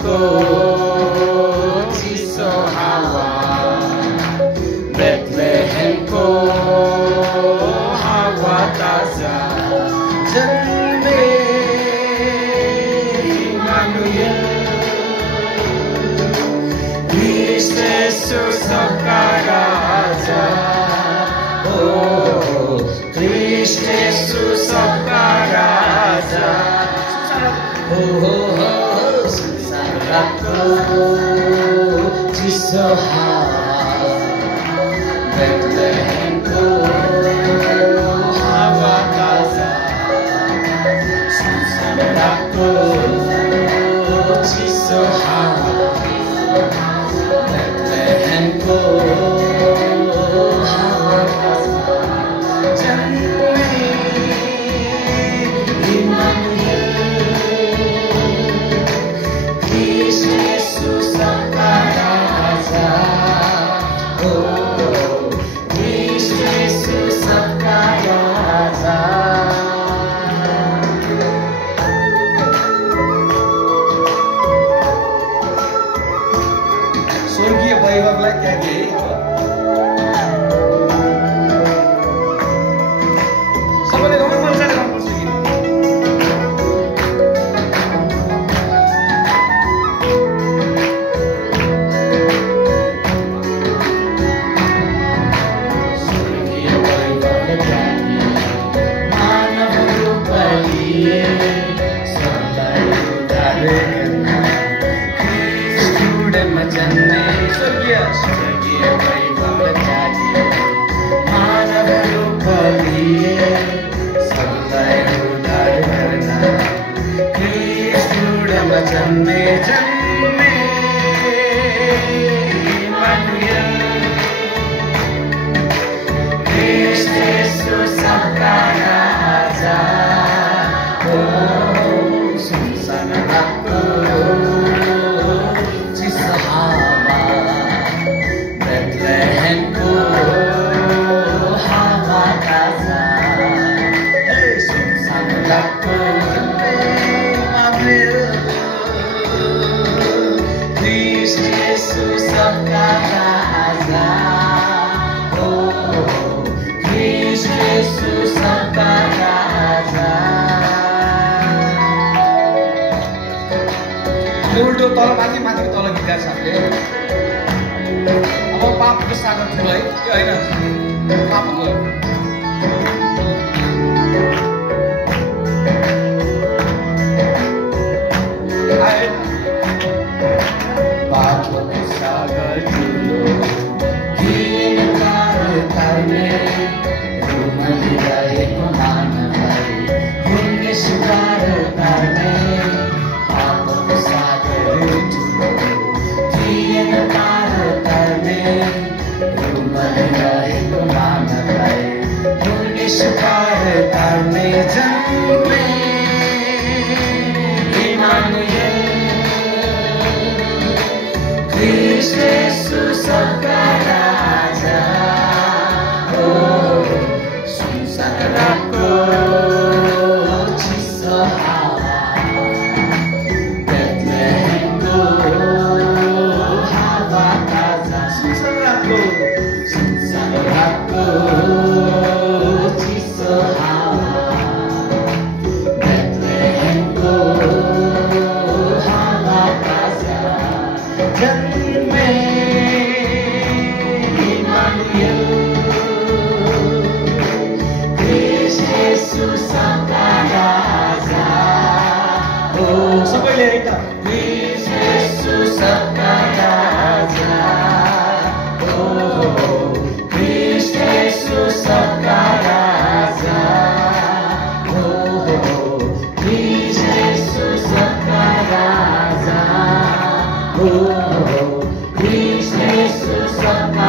रातको चिसो हावा बेथलेहेमको हावा ताजा जन्मे इमानुएल Kristus सबका राजा Kristus सबका राजा संसार रातको चिसो हावा बेथलेहेमको हावा ताजा संसार रातको चिसो हावा बेथलेहेमको हावा ताजा जन्मे इमानुएल Kristus सबका राजा Kristus सबका राजा स्वर्गीय वैभवलाई त्यागे सबैले गाउन मजाले गाउनुपर्छ कि स्वर्गीय वैभवलाई त्यागे मानव रूप लिए सबलाई उद्धार गर्न ख्रिस्टुमा जन्मे स्वर्गीय वैभवलाई त्यागे मानव रूप लिए सबलाई उद्धार गर्न ख्रिस्टुमा जन्मे इमानुएल Kristus सबका राजा संसार रातको चिसो हावा बेथलेहेमको हावा ताजा संसार रातको Kristus सबका राजा Kristus सबका राजा उल्टो तल माथि माथिको तल गिटार साथले अब पापको सागर ठुलो है यो होइन पापको पापको सागर ठुलो किन पार तार्ने रुमलिरहेको मानवलाई पुण्य सुधार तार्ने पापको सागर ठुलो किन पार तार्ने रुमलिरहेको मानवलाई पुण्य सुधार तार्ने जन्मे इमानुएल Kristus सबका राजा संसार रातको चिसो हावा बेथलेहेमको हावा ताजा संसार रातको चिसो हावा बेथलेहेमको हावा ताजा जन्मे इमानुएल Kristus सबका राजा सबैले एउटा Kristus सबका राजा Kristus सबका राजा Kristus सबका राजा Kristus सबका